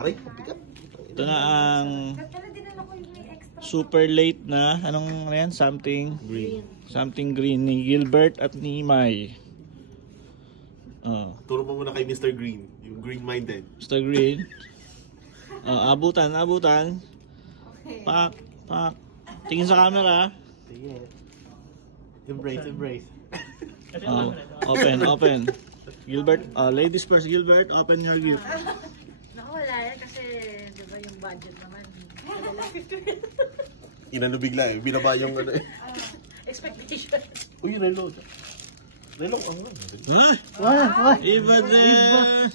Aray, bigat. Ito na ang super late na, anong ano yan? Something Green. Something green ni Gilbert at ni Mai. Turo mo muna kay Mr. Green, yung green-minded. Mr. Green. Abutan. Pak. Tingin sa camera. Sige. Embrace. Open. Gilbert, ladies first. Gilbert, open your gift. Naku, wala yan kasi diba yung budget naman. Inano bigla eh, binaba yung ano eh. Expectation. Uy, yung relo. Relo, Iba din!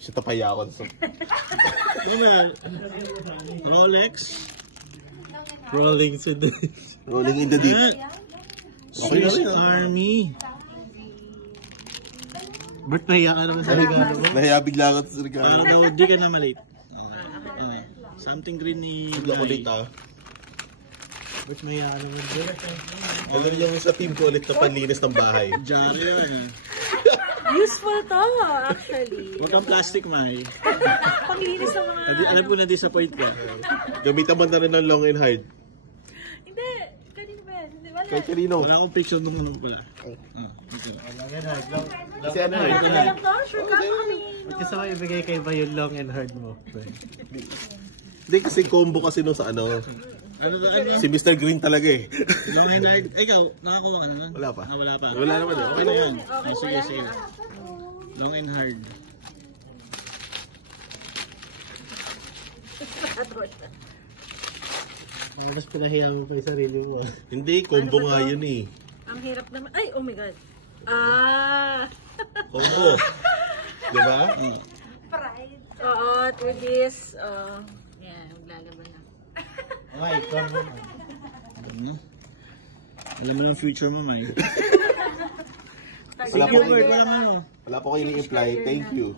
Siya tapaya ako. So. Rolex. Rolling in the deep. Swiss Army. Bert, nahiya ka naman sa regalo mo. Nahiya bigla ako sa regalo. Parang daw, di ka na malate. Something green ni Bigla ko late ah. Bert, nahiya ka naman din. Ano yung sa team ko ulit na panlinis ng bahay. Jari yan. Useful to, actually. Huwag kang plastic, Mai. Panglinis ng mga... Alam ko na-disappoint ka. Gamitan mo na rin ng long and hard. Hindi, kanino ba yan? Hindi, wala. Kahit kanino. Wala akong picture nung ano pala. Dito na. Kasi ano eh. Wala lang to, sure ka kami. Gusto mo ibigay kay ba yung long and hard mo? Hindi kasi combo kasi no sa ano. Ano? Si Mr. Green talaga eh. Long and hard. Ikaw, nakakuha ka naman? Wala pa. Wala pa. Wala naman eh. Okay na yan. Okay, Sige. Long and hard. Mas pinahiya mo pa yung sarili mo. Hindi, combo nga yun eh. Ang hirap naman. Ay, oh my God. Combo. Diba? Pride. Oo, through this. Yan, maglalaban na. Okay, combo na. Alam mo ng future mo, Mai. Wala po kayo. Walang ano. Wala po kayo i-imply. Thank you.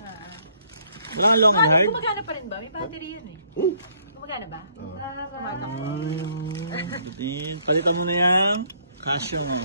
Walang long and hard. Gumagana pa rin ba? May battery yan eh. Gumagana ba? Palitan mo na yan. Casio mo.